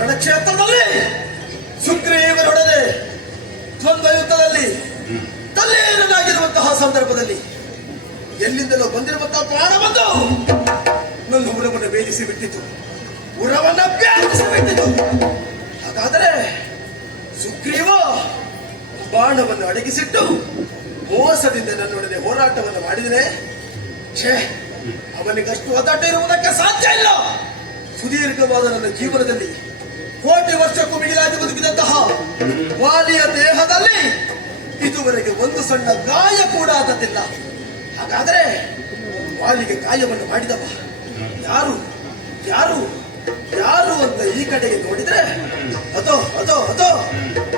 ರಣಕ್ಷೇತ್ರದಲ್ಲಿ ಸುಗ್ರೀವನೊಡನೆ ದ್ವಂದ್ವ ಯುದ್ಧದಲ್ಲಿ ತಲ್ಲೇನಾಗಿರುವಂತಹ ಸಂದರ್ಭದಲ್ಲಿ ಎಲ್ಲಿಂದಲೋ ಬಂದಿರುವಂತಹ ಪ್ರಾಣ ಬಂದು ನನ್ನ ಉರವನ್ನು ಭೇದಿಸಿ ಬಿಟ್ಟಿತು, ಉರವನ್ನ ಬ್ಯಾಧಿಸಿ ಬಿಟ್ಟಿತು. ಹಾಗಾದರೆ ಸುಗ್ರೀವ ಬಾಣವನ್ನು ಅಡಗಿಸಿಟ್ಟು ಮೋಸದಿಂದ ನನ್ನೊಡನೆ ಹೋರಾಟವನ್ನು ಮಾಡಿದರೆ ಛೇ, ಅವನಿಗಷ್ಟು ಒದ್ದಾಟ ಇರುವುದಕ್ಕೆ ಸಾಧ್ಯ ಇಲ್ಲ. ಸುದೀರ್ಘವಾದ ನನ್ನ ಜೀವನದಲ್ಲಿ ಕೋಟಿ ವರ್ಷಕ್ಕೂ ಮಿಗಿಲಾಗಿ ಬದುಕಿದಂತಹ ವಾಲಿಯ ದೇಹದಲ್ಲಿ ಇದುವರೆಗೆ ಒಂದು ಸಣ್ಣ ಗಾಯ ಕೂಡ ಆದದ್ದಿಲ್ಲ. ಹಾಗಾದರೆ ವಾಲಿಗೆ ಗಾಯವನ್ನು ಮಾಡಿದವ ಯಾರು ಯಾರು ಯಾರು ಅಂತ ಈ ಕಡೆಗೆ ನೋಡಿದ್ರೆ ಅದೋ ಅದೋ ಅದೋ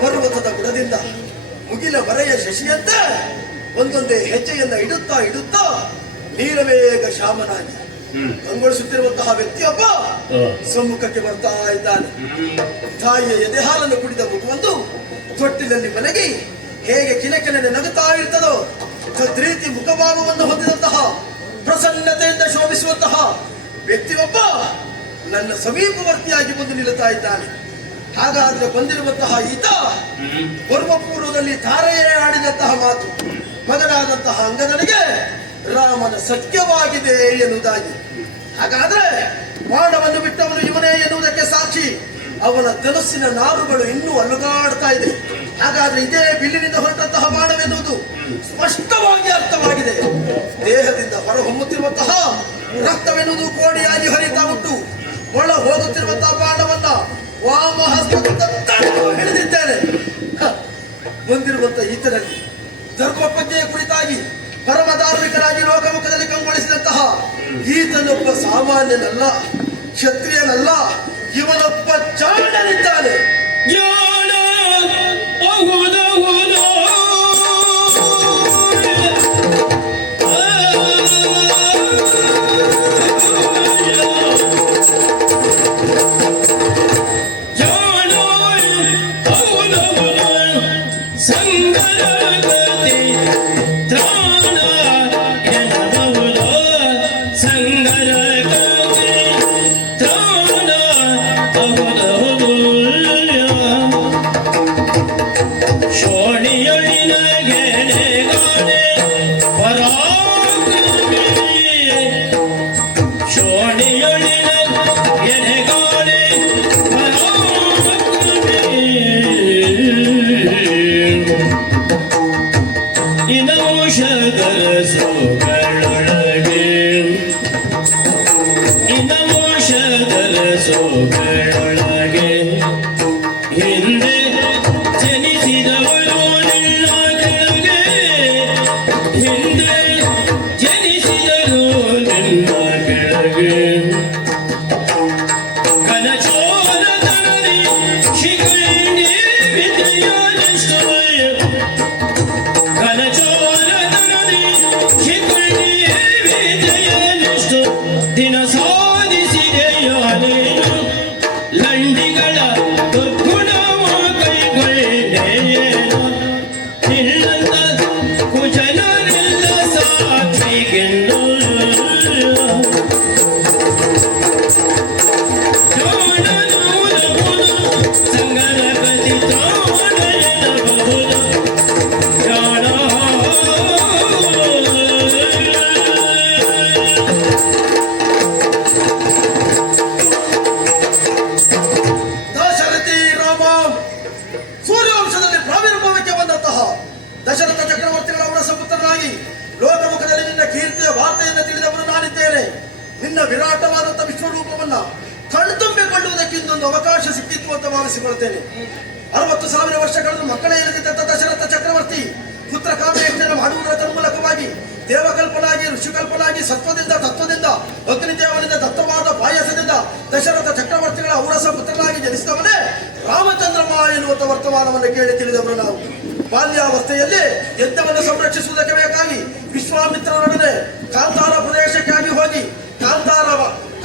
ಪರ್ವತದ ಬುಡದಿಂದ ಮುಗಿಲ ಬರೆಯ ಶಶಿಯಂತೆ ಒಂದೊಂದೇ ಹೆಜ್ಜೆಯನ್ನ ಇಡುತ್ತಾ ಇಡುತ್ತಾ ನೀಲವೇಗ ಶಾಮನಾಗಿ ಕಂಗೊಳಿಸುತ್ತಿರುವಂತಹ ವ್ಯಕ್ತಿಯೊಬ್ಬ ಸಮ್ಮುಖಕ್ಕೆ ಬರ್ತಾ ಇದ್ದಾನೆ. ತಾಯಿಯ ಎದೆ ಹಾಲನ್ನು ಕುಡಿದ ಮಗುವೊಂದು ತೊಟ್ಟಿಲಲ್ಲಿ ಮಲಗಿ ಹೇಗೆ ಕಿಲಕಿಲನೆ ನಗುತ್ತಾ ಇರ್ತದೋ ತದ್ರೀತಿ ಮುಖಭಾವವನ್ನು ಹೊಂದಿದಂತಹ ಪ್ರಸನ್ನತೆಯಿಂದ ಶೋಭಿಸುವಂತಹ ವ್ಯಕ್ತಿಯೊಬ್ಬ ನನ್ನ ಸಮೀಪವರ್ತಿಯಾಗಿ ಬಂದು ನಿಲ್ಲುತ್ತಾ ಇದ್ದಾನೆ. ಹಾಗಾದ್ರೆ ಬಂದಿರುವಂತಹ ಈತ ಪೂರ್ವಪೂರ್ವದಲ್ಲಿ ತಾರೆಯೇ ಆಡಿದಂತಹ ಮಾತು ಮಗನಾದಂತಹ ಅಂಗದನಿಗೆ ರಾಮನ ಸತ್ಯವಾಗಿದೆ ಎನ್ನುವುದಾಗಿ. ಹಾಗಾದ್ರೆ ಬಾಣವನ್ನು ಬಿಟ್ಟವನು ಇವನೇ ಎನ್ನುವುದಕ್ಕೆ ಸಾಕ್ಷಿ ಅವನ ಧನುಸ್ಸಿನ ನಾರುಗಳು ಇನ್ನೂ ಅಲುಗಾಡ್ತಾ ಇದೆ. ಹಾಗಾದ್ರೆ ಇದೇ ಬಿಲ್ಲಿನಿಂದ ಹೊರಟಂತಹ ಬಾಣವೆನ್ನುವುದು ಸ್ಪಷ್ಟವಾಗಿ ಅರ್ಥವಾಗಿದೆ. ದೇಹದಿಂದ ಹೊರಹೊಮ್ಮುತ್ತಿರುವಂತಹ ರಕ್ತವೆನ್ನುವುದು ಕೋಡಿಯಾಗಿ ಹರಿತಾ ಉಂಟು. ಒಳ ಹೋಗುತ್ತಿರುವಂತಹ ಬಾಣವನ್ನ ವಾಮಹಸ್ತದಿಂದ ಹಿಡಿದಿದ್ದೇನೆ. ಬಂದಿರುವಂತಹ ಈತನಲ್ಲಿ ಧರ್ಮಪಜ್ಞೆಯ ಕುರಿತಾಗಿ ಪರಮ ಧಾರ್ಮಿಕರಾಗಿ ಲೋಕಮುಖದಲ್ಲಿ ಕಂಗೊಳಿಸಿದಂತಹ ಈತನೊಬ್ಬ ಸಾಮಾನ್ಯನಲ್ಲ, ಕ್ಷತ್ರಿಯನಲ್ಲ, ಇವನೊಬ್ಬ ಜಾಣನಿದ್ದಾನೆ. ಹಿಂದೆ ಜನಿಸಿದವರು ನಿನ್ನ ಕೆಳಗೆ, ಹಿಂದೆ ಜನಿಸಿದರು ನಿನ್ನ ಕೆಳಗೆ. ಕನಚೋರದಲ್ಲಿ ಶಿಖಂಡಿ ವಿದ್ಯೆಯಷ್ಟು, ಕನಚೋರದಲ್ಲಿ ಶಿಖಂಡಿ ವಿದ್ಯೆಯಷ್ಟು ದಿನ ಸಾಧಿಸಿದೆಯಾನೇನು ಲಂಡಿಗಳ ದುರ್ಗುಣವ ಕೈಗೊಳ್ಳೆಯೇನು ನಿನ್ನಂತ ಕುಜನರೆಲ್ಲ ಸಾಕ್ಷಿಗೆಂದು ಸಂಗನ ಗತಿ ತ್ರಾಣಯಬಹುದು ಜಾಣ. ದಶರಥ ಚಕ್ರವರ್ತಿಗಳ ಅವರ ಸಂಪುತ್ರನಾಗಿ ಲೋಕಮುಖದಲ್ಲಿ ನಿನ್ನ ಕೀರ್ತಿಯ ವಾರ್ತೆಯನ್ನು ತಿಳಿದವನು ನಾನಿದ್ದೇನೆ. ನಿನ್ನ ವಿರಾಟವಾದಂತಹ ವಿಶ್ವರೂಪವನ್ನ ಕಣ್ತುಂಬಿಕೊಳ್ಳುವುದಕ್ಕೆ ಇನ್ನೊಂದು ಅವಕಾಶ ಸಿಕ್ಕಿತ್ತು ಅಂತ ಭಾವಿಸಿಕೊಳ್ತೇನೆ. 60,000 ವರ್ಷಗಳನ್ನು ಮಕ್ಕಳೇ ಇಲ್ಲದಿದ್ದಂಥ ದಶರಥ ಚಕ್ರವರ್ತಿ ಪುತ್ರ ಕಾಮ್ಯಯಜ್ಞ ಮಾಡುವುದರ ತನ್ಮೂಲಕವಾಗಿ ದೇವಕಲ್ಪನಾಗಿ ಋಷಿಕಲ್ಪನಾಗಿ ಸತ್ವದಿಂದ ತತ್ವದಿಂದ ಅಗ್ನಿದೇವನಿಂದ ದತ್ತವಾದ ಪಾಯಸದಿಂದ ದಶರಥ ಚಕ್ರವರ್ತಿಗಳ ಔರಸ ಪುತ್ರನಾಗಿ ಜನಿಸಿದವನೇ ರಾಮಚಂದ್ರಮ ಎನ್ನುವಂತ ವರ್ತಮಾನವನ್ನು ಕೇಳಿ ತಿಳಿದವರು ನಾವು. ಬಾಲ್ಯಾವಸ್ಥೆಯಲ್ಲಿ ಯಜ್ಞವನ್ನು ಸಂರಕ್ಷಿಸುವುದಕ್ಕೆ ಬೇಕಾಗಿ ವಿಶ್ವಾಮಿತ್ರರೊಡನೆ ಕಾಂತಾರ ಪ್ರದೇಶಕ್ಕಾಗಿ ಹೋಗಿ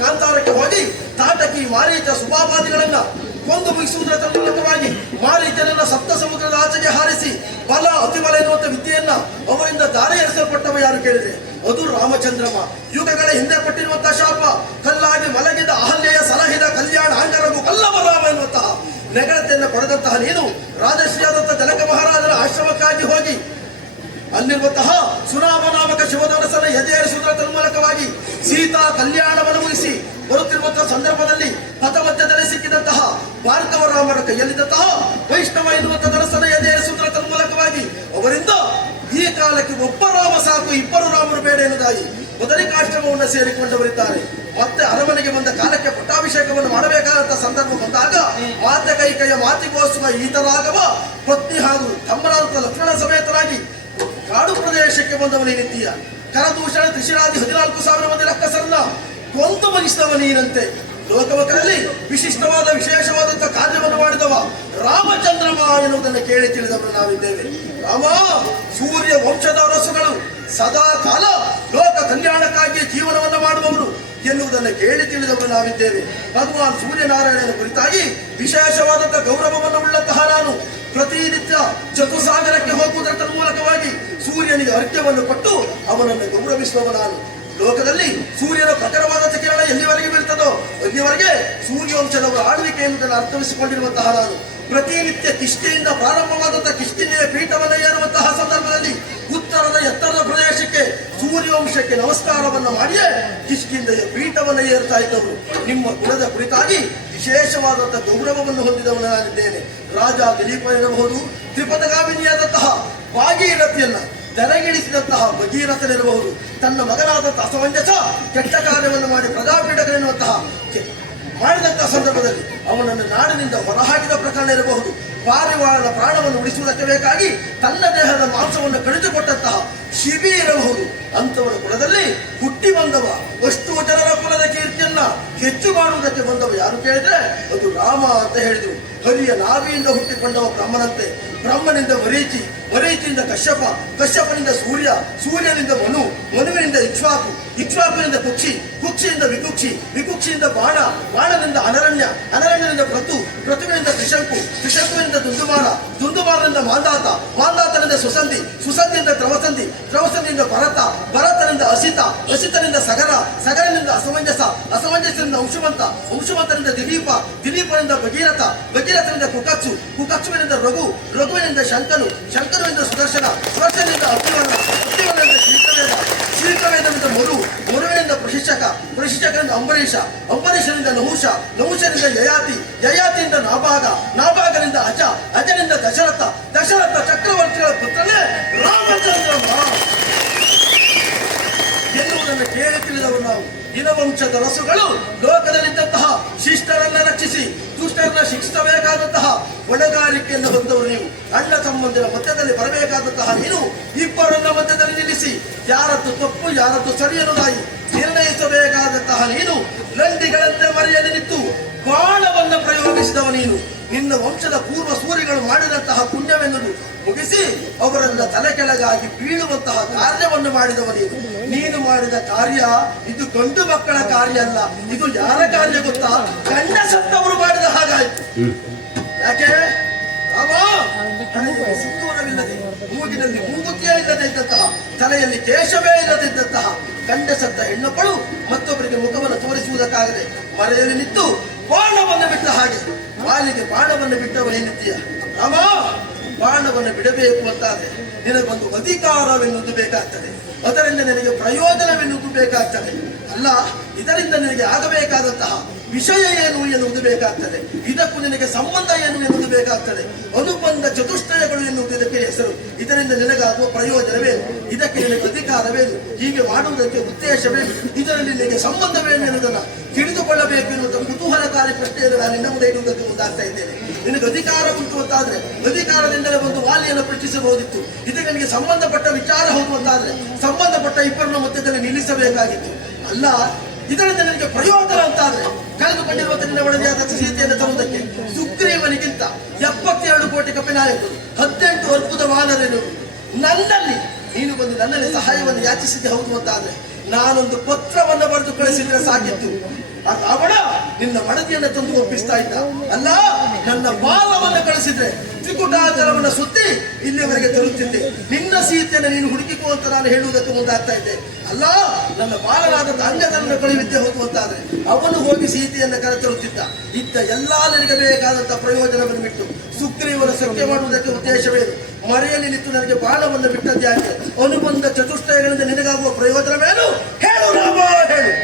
ಕಾಂತಾರಕ್ಕೆ ಹೋಗಿ ತಾಟಕಿ ಮಾರೀಚ ಸುಬಾಬಾದಿಗಳನ್ನ ಕೊಂದು ಮುಗಿಸುವುದರ ಮೂಲಕವಾಗಿ ಮಾರೀಚನನ್ನ ಸಪ್ತ ಸಮುದ್ರದ ಆಚೆಗೆ ಹಾರಿಸಿ ಬಲ ಅತಿಬಲ ಎನ್ನುವಂತ ವಿದ್ಯೆಯನ್ನ ಅವರಿಂದ ದಾರಿ ಎರಿಸಲ್ಪಟ್ಟವ ಯಾರು ಕೇಳಿದ್ರೆ ಅದು ರಾಮಚಂದ್ರಮ. ಯುಗಗಳ ಹಿಂದೆ ಕೊಟ್ಟಿರುವಂತಹ ಶಾಪ, ಕಲ್ಲಾಗಿ ಮಲಗಿದ ಅಹಲ್ಯೆಯ ಸಲಹಿದ ಕಲ್ಯಾಣ ಆಂಗರಗೂ ಕಲ್ಲವ ರಾಮ ಎನ್ನುವಂತಹ ನೆಗಳತೆಯನ್ನು ಪಡೆದಂತಹ ನೀನು ರಾಜಶ್ರೀಯಾದಂತಹ ಜನಕ ಮಹಾರಾಜನ ಆಶ್ರಮಕ್ಕಾಗಿ ಹೋಗಿ ಅಲ್ಲಿರುವಂತಹ ಸುನಾಮ ನಾಮಕ ಶಿವದಾಸನ ಎದೆಯೇರಿಸುವುದರ ತನ್ಮೂಲಕವಾಗಿ ಸೀತಾ ಕಲ್ಯಾಣವನ್ನು ಮುಗಿಸಿ ಬರುತ್ತಿರುವಂತಹ ಸಂದರ್ಭದಲ್ಲಿ ಪಥಮಧ್ಯದಲ್ಲಿ ಸಿಕ್ಕಿದಂತಹ ಭಾರ್ಗವ ರಾಮರ ಕೈಯಲ್ಲಿದ್ದಂತಹ ವೈಷ್ಣವ ಎನ್ನುವಂತಹ ದರಸನ ಎದೆಯೇರಿಸುವುದರ ತನ್ಮೂಲಕವಾಗಿ ಅವರಿಂದ ಈ ಕಾಲಕ್ಕೆ ಒಬ್ಬ ರಾಮ ಸಾಕು, ಇಬ್ಬರು ರಾಮರು ಬೇಡ ಎನ್ನುವುದಾಗಿ ಬದರಿಕಾಶ್ರಮವನ್ನು ಸೇರಿಕೊಂಡವರಿದ್ದಾರೆ. ಮತ್ತೆ ಅರಮನೆಗೆ ಬಂದ ಕಾಲಕ್ಕೆ ಪಟ್ಟಾಭಿಷೇಕವನ್ನು ಮಾಡಬೇಕಾದಂತಹ ಸಂದರ್ಭ ಬಂದಾಗ ಮಾತೆ ಕೈಕೈಯ ಮಾತಿಗೋಸ್ಕರ ಈತರಾಗವ ಪತ್ನಿ ಹಾಗೂ ತಮ್ಮರಾದ ಲಕ್ಷ್ಮಣ ಸಮೇತರಾಗಿ ಕಾಡು ಪ್ರದೇಶಕ್ಕೆ ಬಂದವನೇನಿದ್ದೀಯ. ಕರದೂಷಣ ತ್ರಿಶಿರಾದಿ 14,000 ಮಂದಿ ರಕ್ಕಸರನ್ನ ಕೊಂದು ಮುಗಿಸಿದವ ನೀನಂತೆ. ಲೋಕವಕರಲ್ಲಿ ವಿಶಿಷ್ಟವಾದ ವಿಶೇಷವಾದಂತಹ ಕಾರ್ಯವನ್ನು ಮಾಡಿದವ ರಾಮಚಂದ್ರಮ ಎನ್ನುವುದನ್ನು ಕೇಳಿ ತಿಳಿದವರು ನಾವಿದ್ದೇವೆ. ರಾಮ ಸೂರ್ಯ ವಂಶದ ಅರಸುಗಳು ಸದಾ ಕಾಲ ಲೋಕ ಕಲ್ಯಾಣಕ್ಕಾಗಿ ಜೀವನವನ್ನು ಮಾಡುವವರು ಎನ್ನುವುದನ್ನು ಕೇಳಿ ತಿಳಿದವರು ನಾವಿದ್ದೇವೆ. ಭಗವಾನ್ ಸೂರ್ಯನಾರಾಯಣನ ಕುರಿತಾಗಿ ವಿಶೇಷವಾದಂತಹ ಗೌರವವನ್ನು ಉಳ್ಳಂತಹ ನಾನು ಪ್ರತಿನಿತ್ಯ ಚತುಸಾಗರಕ್ಕೆ ಹೋಗುವುದರ ತನ್ಮೂಲಕವಾಗಿ ಸೂರ್ಯನಿಗೆ ಅರ್ಘ್ಯವನ್ನು ಕೊಟ್ಟು ಅವನನ್ನು ಗೌರವಿಸುವವ ನಾನು. ಲೋಕದಲ್ಲಿ ಸೂರ್ಯನ ಪ್ರಖರವಾದ ಕಿರಣ ಎಲ್ಲಿವರೆಗೆ ಬೀಳ್ತದೋ ಅಲ್ಲಿವರೆಗೆ ಸೂರ್ಯವಂಶದವರ ಆಳ್ವಿಕೆ ಎನ್ನುವುದನ್ನು ಅರ್ಥವಿಸಿಕೊಂಡಿರುವಂತಹ ನಾನು ಪ್ರತಿನಿತ್ಯ ಕಿಷ್ಟಿಯಿಂದ ಪ್ರಾರಂಭವಾದಂತಹ ಕಿಷ್ಟಿನೆಯ ಪೀಠವನ್ನು ಏರುವಂತಹ ಸಂದರ್ಭದಲ್ಲಿ ಉತ್ತರದ ಎತ್ತರದ ಪ್ರದೇಶಕ್ಕೆ ಸೂರ್ಯವಂಶಕ್ಕೆ ನಮಸ್ಕಾರವನ್ನು ಮಾಡಿಯೇ ಕಿಷ್ಕಿಂದೆಯ ಪೀಠವನ್ನು ಏರ್ತಾ ಇದ್ದವರು. ನಿಮ್ಮ ಕುಲದ ಕುರಿತಾಗಿ ವಿಶೇಷವಾದಂತಹ ಗೌರವವನ್ನು ಹೊಂದಿದವನು ನಾನಿದ್ದೇನೆ. ರಾಜ ದಿಲೀಪ ಇರಬಹುದು, ತ್ರಿಪದಗಾಮಿನಿಯಾದಂತಹ ಭಾಗೀರಥಿಯನ್ನ ತೆರಗಿಳಿಸಿದಂತಹ ಭಗೀರಥನಿರಬಹುದು, ತನ್ನ ಮಗನಾದಂತಹ ಅಸಮಂಜಸ ಕೆಟ್ಟ ಕಾರ್ಯವನ್ನು ಮಾಡಿ ಪ್ರಜಾಪೀಠಕನೆನ್ನುವಂತಹ ಮಾಡಿದಂತಹ ಸಂದರ್ಭದಲ್ಲಿ ಅವನನ್ನು ನಾಡಿನಿಂದ ಹೊರಹಾಕಿದ ಪ್ರಕರಣ ಇರಬಹುದು. ಪಾರಿವಾಳನ ಪ್ರಾಣವನ್ನು ಉಳಿಸುವುದಕ್ಕೆ ಬೇಕಾಗಿ ತನ್ನ ದೇಹದ ಮಾಂಸವನ್ನು ಕಡಿದುಕೊಟ್ಟಂತಹ ಶಿಬಿ ಇರಬಹುದು. ಅಂತವರ ಕುಲದಲ್ಲಿ ಹುಟ್ಟಿ ಬಂದವ ಅಷ್ಟು ಜನರ ಕುಲದ ಕೀರ್ತಿಯನ್ನ ಹೆಚ್ಚು ಮಾಡುವುದಕ್ಕೆ ಬಂದವ ಯಾರು ಕೇಳಿದ್ರೆ ಅದು ರಾಮ ಅಂತ ಹೇಳಿದ್ರು. ಹರಿಯ ನಾವಿಯಿಂದ ಹುಟ್ಟಿಕೊಂಡವ ಬ್ರಹ್ಮನಂತೆ, ಬ್ರಹ್ಮನಿಂದ ಮರೀಚಿ, ಮರೀಚಿಯಿಂದ ಕಶ್ಯಪ, ಕಶ್ಯಪನಿಂದ ಸೂರ್ಯ, ಸೂರ್ಯನಿಂದ ಮನು, ಮನುವಿನಿಂದ ಇಕ್ಷ್ವಾಕು, ಇಕ್ಷ್ವಾಕುವಿನಿಂದ ಕುಕ್ಷಿ, ಕುಕ್ಷಿಯಿಂದ ವಿಕುಕ್ಷಿ, ವಿಕುಕ್ಷಿಯಿಂದ ಬಾಣ, ಬಾಣದಿಂದ ಅನರಣ್ಯ, ಅನರಣ್ಯನಿಂದ ಪ್ರತು, ಪ್ರತುವಿನಿಂದ ತ್ರಿಶಂಕು, ತ್ರಿಶಂಕುವಿನಿಂದ ದುಂದುಮಾರ, ದುಂದುಮಾರನಿಂದ ಮಾಂದಾತ, ಮಾಂದಾತನಿಂದ ಸುಸಂಧಿ, ಸುಸಂಧಿಯಿಂದ ದ್ರವಸಂಧಿ, ದ್ರವಸಂಧಿಯಿಂದ ಭರತ, ಭರತನಿಂದ ಅಸಿತ, ಅಸಿತನಿಂದ ಸಗರ, ಸಗರನಿಂದ ಅಸಮಂಜಸ, ಅಸಮಂಜಸನಿಂದ ಅಂಶುಮಂತ, ಅಂಶುಮಂತನಿಂದ ದಿಲೀಪ, ದಿಲೀಪನಿಂದ ಭಗೀರಥ, ಭಗೀರಥನಿಂದ ಕುಕಚ್ಚು, ಕುಕಚ್ಚುವಿನಿಂದ ರಘು, ರಘುವಿನಿಂದ ಶಂಕನು, ಶಂಕನುವಿನಿಂದ ಸುದರ್ಶನ, ಸುದರ್ಶನಿಂದ ಅತ್ತಿವರ್ಣ, ಅತ್ತಿವರ್ಣನಿಂದ ಶ್ರೀಕವೇದ, ಶ್ರೀಕವೇದನಿಂದ ಮರು, ಮರುವಿನಿಂದ ಪ್ರಶಿಕ್ಷಕ, ಪ್ರಶಿಕ್ಷಕನಿಂದ ಅಂಬರೀಷ, ಅಂಬರೀಷನಿಂದ ನಹುಷ, ನಹುಷನಿಂದ ಯಯಾತಿ, ಯಯಾತಿಯಿಂದ ನಾಭಾಗ, ನಾಭಾಗನಿಂದ ಅಜ, ಅಜನಿಂದ ದಶರಥ, ದಶರಥ ಚಕ್ರವರ್ತಿಗಳ ಪುತ್ರನೇ ರಾಮಚಂದ್ರಮ ಎನ್ನುವುದನ್ನು ಕೇಳಿ ತಿಳಿದವರು ನಾವು. ದಿನವಂಶದ ರಸುಗಳು ಲೋಕದಲ್ಲಿದ್ದಂತಹ ಶಿಷ್ಟರನ್ನ ರಕ್ಷಿಸಿ ದುಷ್ಟರನ್ನ ಶಿಕ್ಷಿಸಬೇಕಾದಂತಹ ಹೊಣೆಗಾರಿಕೆಯನ್ನು ಹೊಂದವರು ನೀವು. ಅಣ್ಣ ತಮ್ಮಂದಿರ ಮಧ್ಯದಲ್ಲಿ ಬರಬೇಕಾದಂತಹ ನೀನು ಇಬ್ಬರನ್ನ ಮಧ್ಯದಲ್ಲಿ ನಿಲ್ಲಿಸಿ ಯಾರದ್ದು ತಪ್ಪು ಯಾರದ್ದು ಸರಿ ಎನ್ನುವುದಾಗಿ ನಿರ್ಣಯಿಸಬೇಕಾದಂತಹ ನೀನು ಲಂಡಿಗಳಂತೆ ಮರೆಯಲಿ ನಿಂತು ಬಾಣವನ್ನು ಪ್ರಯೋಗಿಸಿದವ ನೀನು. ನಿನ್ನ ವಂಶದ ಪೂರ್ವ ಸೂರಿಗಳು ಮಾಡಿದಂತಹ ಪುಣ್ಯವೆನ್ನುವುದು ಮುಗಿಸಿ ಅವರನ್ನ ತಲೆ ಕೆಳಗಾಗಿ ಬೀಳುವಂತಹ ಕಾರ್ಯವನ್ನು ಮಾಡಿದವ ನೀನು. ನೀನು ಮಾಡಿದ ಕಾರ್ಯ ಇದು ಗಂಡು ಮಕ್ಕಳ ಕಾರ್ಯ ಅಲ್ಲ, ಇದು ಯಾರ ಕಾರ್ಯ ಗೊತ್ತಾ? ಗಂಡ ಸತ್ತವರು ಮಾಡಿದ ಹಾಗಾಯ್ತು. ಯಾಕೆ ಹಣೆಯಲ್ಲಿ ಸಿಂಧೂರವಿಲ್ಲದೆ, ಮೂಗಿನಲ್ಲಿ ಮೂಗುತಿಯೇ ಇಲ್ಲದೆ ಇದ್ದಂತಹ, ತಲೆಯಲ್ಲಿ ಕೇಶವೇ ಇಲ್ಲದೆ ಇದ್ದಂತಹ ಗಂಡ ಸತ್ತ ಹೆಣ್ಣೊಬ್ಬಳು ಮತ್ತೊಬ್ಬರಿಗೆ ಮುಖವನ್ನು ತೋರಿಸುವುದಕ್ಕಾಗದೆ ಮರೆಯಲ್ಲಿ ನಿಂತು ಬಾಣವನ್ನು ಬಿಟ್ಟ ಹಾಗೆ ವಾಲಿಗೆ ಬಾಣವನ್ನು ಬಿಟ್ಟವನೇನಿದ್ದೀಯ ರಾಮ. ಬಾಣವನ್ನು ಬಿಡಬೇಕು ಅಂತಾದ್ರೆ ನಿನಗೊಂದು ಅಧಿಕಾರವೆನ್ನುವುದು ಬೇಕಾಗ್ತದೆ, ಅದರಿಂದ ನಿನಗೆ ಪ್ರಯೋಜನವೆನ್ನುವುದು ಬೇಕಾಗ್ತದೆ. ಅಲ್ಲ, ಇದರಿಂದ ನಿನಗೆ ಆಗಬೇಕಾದಂತಹ ವಿಷಯ ಏನು ಎನ್ನುವುದು ಬೇಕಾಗ್ತದೆ, ಇದಕ್ಕೂ ನಿನಗೆ ಸಂಬಂಧ ಏನು ಎನ್ನುವುದು ಬೇಕಾಗ್ತದೆ. ಅನುಬಂಧ ಚತುಷ್ಟಯಗಳು ಎನ್ನುವುದು ಇದಕ್ಕೆ ಹೆಸರು. ಇದರಿಂದ ನಿನಗಾಗುವ ಪ್ರಯೋಜನವೇನು, ಇದಕ್ಕೆ ನಿನಗೆ ಅಧಿಕಾರವೇನು, ಹೀಗೆ ಮಾಡುವುದಕ್ಕೆ ಉದ್ದೇಶವೇನು, ಇದರಲ್ಲಿ ನಿನಗೆ ಸಂಬಂಧವೇನು ಎನ್ನುವುದನ್ನು ತಿಳಿದುಕೊಳ್ಳಬೇಕು ಎನ್ನುವಂಥ ಕುತೂಹಲಕಾರಿ ಪ್ರಶ್ನೆಯನ್ನು ನಾನು ನಿನ್ನ ಮುಂದೆ ಇಡುವುದಕ್ಕೆ ಮುಂದಾಗ್ತಾ ಇದ್ದೇನೆ. ನಿನಗೆ ಅಧಿಕಾರ ಉಂಟು ಅಂತಾದ್ರೆ ಅಧಿಕಾರದಿಂದಲೇ ಒಂದು ವಾಲಿಯನ್ನು ಪ್ರಶ್ನಿಸಬಹುದಿತ್ತು. ಇದಕ್ಕೆ ನನಗೆ ಸಂಬಂಧಪಟ್ಟ ವಿಚಾರ ಹೌದು ಅಂತಾದ್ರೆ ಸಂಬಂಧಪಟ್ಟ ಇಬ್ಬರನ್ನ ಮಧ್ಯದಲ್ಲಿ ನಿಲ್ಲಿಸಬೇಕಾಗಿತ್ತು. ಅಲ್ಲ, ಇದರಿಂದ ನನಗೆ ಪ್ರಯೋಜನ ಅಂತಾದ್ರೆ ಕಳೆದುಕೊಂಡಿರುವಂತಹ ನಿನ್ನ ಒಳಗೆಯಾದ ಸೀತೆಯನ್ನು ತರುವುದಕ್ಕೆ ಸುಗ್ರೀವನಿಗಿಂತ 72 ಕೋಟಿ ಕಪಿನಾಯಕರು, 18 ಅದ್ಭುತ ವಾನರೇನು ನನ್ನಲ್ಲಿ ನೀನು ಬಂದು ನನ್ನಲ್ಲಿ ಸಹಾಯವನ್ನು ಯಾಚಿಸಿದ್ದೆ ಹೌದು ಅಂತಾದ್ರೆ ನಾನೊಂದು ಪತ್ರವನ್ನು ಬರೆದು ಕಳಿಸಿದ್ರೆ ಸಾಕಿತ್ತು. ಆ ರಾವಣ ನಿನ್ನ ಮಡದಿಯನ್ನ ತಂದು ಒಪ್ಪಿಸ್ತಾ ಇದ್ದ. ಅಲ್ಲ, ನನ್ನ ಬಾಲವನ್ನು ಕಳಿಸಿದ್ರೆ ತ್ರಿಕುಟಾಚರವನ್ನ ಸುತ್ತಿ ಇಲ್ಲಿವರೆಗೆ ತರುತ್ತಿದ್ದೆ. ನಿನ್ನ ಸೀತೆಯನ್ನು ನೀನು ಹುಡುಕಿಕೋ ಅಂತ ನಾನು ಹೇಳುವುದಕ್ಕೆ ಮುಂದಾಗ್ತಾ ಇದ್ದೆ. ಅಲ್ಲ, ನನ್ನ ಬಾಲನಾದ ಅಂಗದನ್ನು ಕಳುಹಿದ್ದೆ ಹೋತು ಅಂತಾದ್ರೆ ಅವನು ಹೋಗಿ ಸೀತೆಯನ್ನ ಕರೆತರುತ್ತಿದ್ದ. ಇದ್ದ ಎಲ್ಲಾ ನಿನಗೆ ಬೇಕಾದಂತಹ ಪ್ರಯೋಜನವನ್ನು ಬಿಟ್ಟು ಸುಗ್ರೀವನ ಸತ್ಯ ಮಾಡುವುದಕ್ಕೆ ಉದ್ದೇಶವೇನು? ಮರೆಯಲ್ಲಿ ನಿಂತು ನನಗೆ ಬಾಣವನ್ನು ಬಿಟ್ಟದ್ಯಾಕೆ? ಅನುಬಂಧ ಚತುಷ್ಟಯಗಳಿಂದ ನಿನಗಾಗುವ ಪ್ರಯೋಜನವೇನು? ಹೇಳು ರಾಮ, ಹೇಳು.